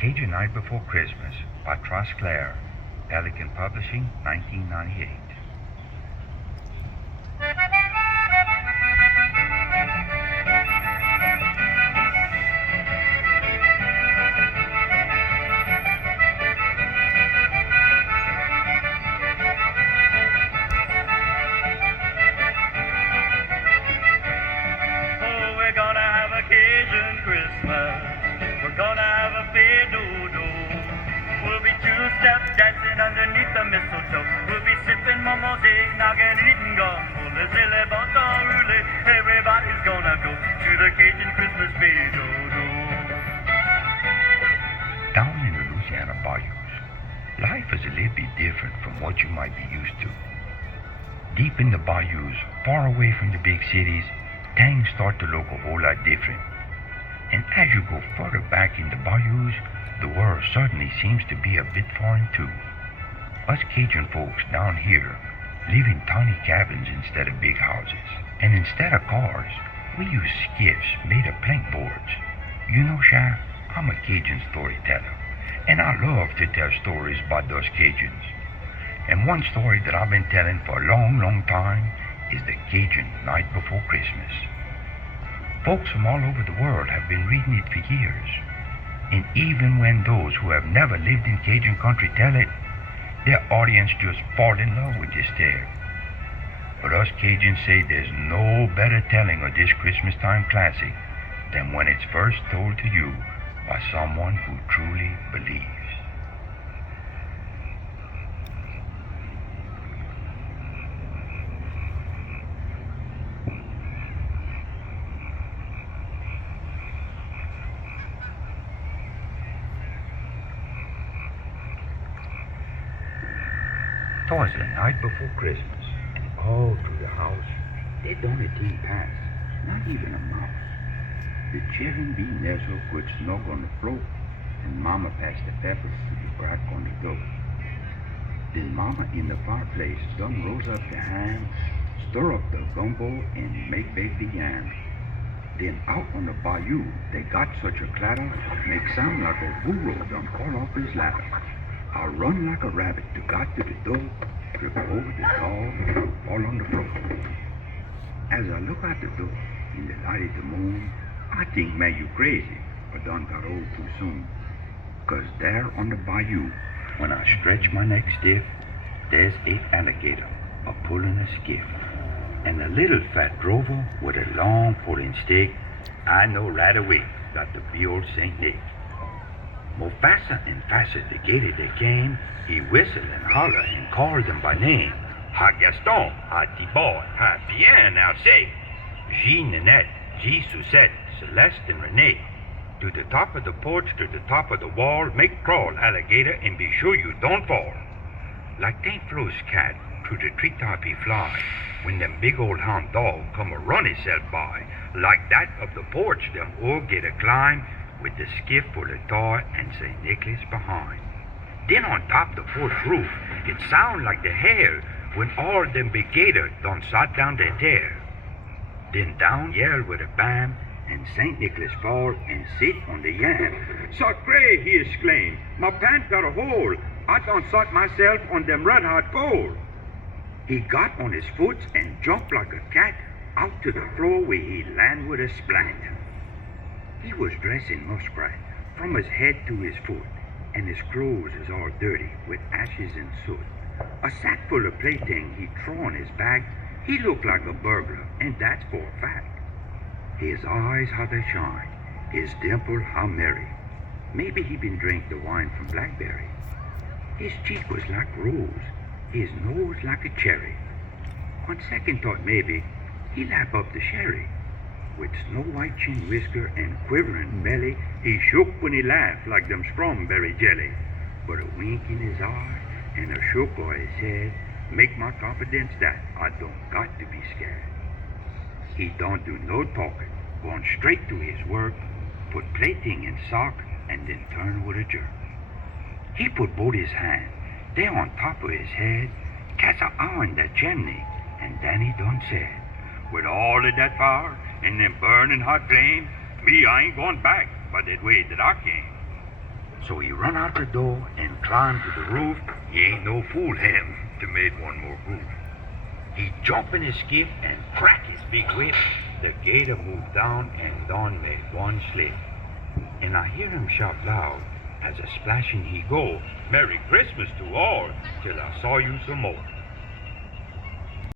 Cajun Night Before Christmas by Claire, Pelican Publishing, 1998. Oh, we're gonna have a Cajun Christmas. We're gonna have a do-do. We'll be two-step dancing underneath the mistletoe. We'll be sipping Momo's eggnog and eating gum. Well, le bon temps roulé. Everybody's gonna go to the Cajun Christmas do-do. Down in the Louisiana bayous, life is a little bit different from what you might be used to. Deep in the bayous, far away from the big cities, things start to look a whole lot different. And as you go further back in the bayous, the world suddenly seems to be a bit foreign too. Us Cajun folks down here live in tiny cabins instead of big houses. And instead of cars, we use skiffs made of plank boards. You know, Sha, I'm a Cajun storyteller, and I love to tell stories about those Cajuns. And one story that I've been telling for a long, long time is the Cajun Night Before Christmas. Folks from all over the world have been reading it for years. And even when those who have never lived in Cajun country tell it, their audience just fall in love with this tale. But us Cajuns say there's no better telling of this Christmas time classic than when it's first told to you by someone who truly believes. Twas the night before Christmas, and all through the house, there don't a thing pass, not even a mouse. The children be nestled good snug on the floor, and Mama passed the peppers to the crack on the door. Then Mama in the fireplace done roast up the ham, stir up the gumbo, and make bake the yam. Then out on the bayou, they got such a clatter, make sound like a burro done fall off his ladder. I run like a rabbit to got to the door, trip over the dog, fall on the floor. As I look out the door in the light of the moon, I think, man, you crazy, or done got old too soon. 'Cause there on the bayou, when I stretch my neck stiff, there's 8 alligator a-pulling a skiff. And a little fat drover with a long pulling stick, I know right away that to be old Saint Nick. More faster and faster the gator they came, he whistled and hollered and called them by name. Ha Gaston, ha Thibault, ha Pierre, now say, Jean, Nanette, G Suzette, Celeste, and Renee. To the top of the porch, to the top of the wall, make crawl, alligator, and be sure you don't fall. Like St. Flo's cat, through the treetop he fly, when them big old hound dog come a run himself by, like that of the porch, them all get a climb, with the skiff full of toy and St. Nicholas behind. Then on top the porch roof, it sound like the hair when all them big gators done sat down their tail. Then down yell with a bam, and St. Nicholas fall and sit on the yam. Sacre, he exclaimed, my pants got a hole. I done sat myself on them red-hot coal. He got on his foot and jumped like a cat out to the floor where he land with a splat. He was dressed in muskrat from his head to his foot, and his clothes is all dirty with ashes and soot. A sack full of plaything he threw on his back. He looked like a burglar, and that's for a fact. His eyes how they shine, his dimple how merry. Maybe he been drink the wine from blackberry. His cheek was like rose, his nose like a cherry. On second thought maybe he lap up the sherry. With snow-white chin whisker and quivering belly, he shook when he laughed like them strawberry jelly. But a wink in his eye and a shook of his head make my confidence that I don't got to be scared. He don't do no talking, going straight to his work, put plaything in sock, and then turn with a jerk. He put both his hands there on top of his head, cast a eye on the chimney, and then he done said, with all of that fire and them burning hot flame, me, I ain't going back by that way that I came. So he run out the door and climb to the roof. He ain't no fool him to make one more move. He jump in his skiff and crack his big whip. The gator moved down and Don made one slip. And I hear him shout loud as a splashing he go, Merry Christmas to all, till I saw you some more.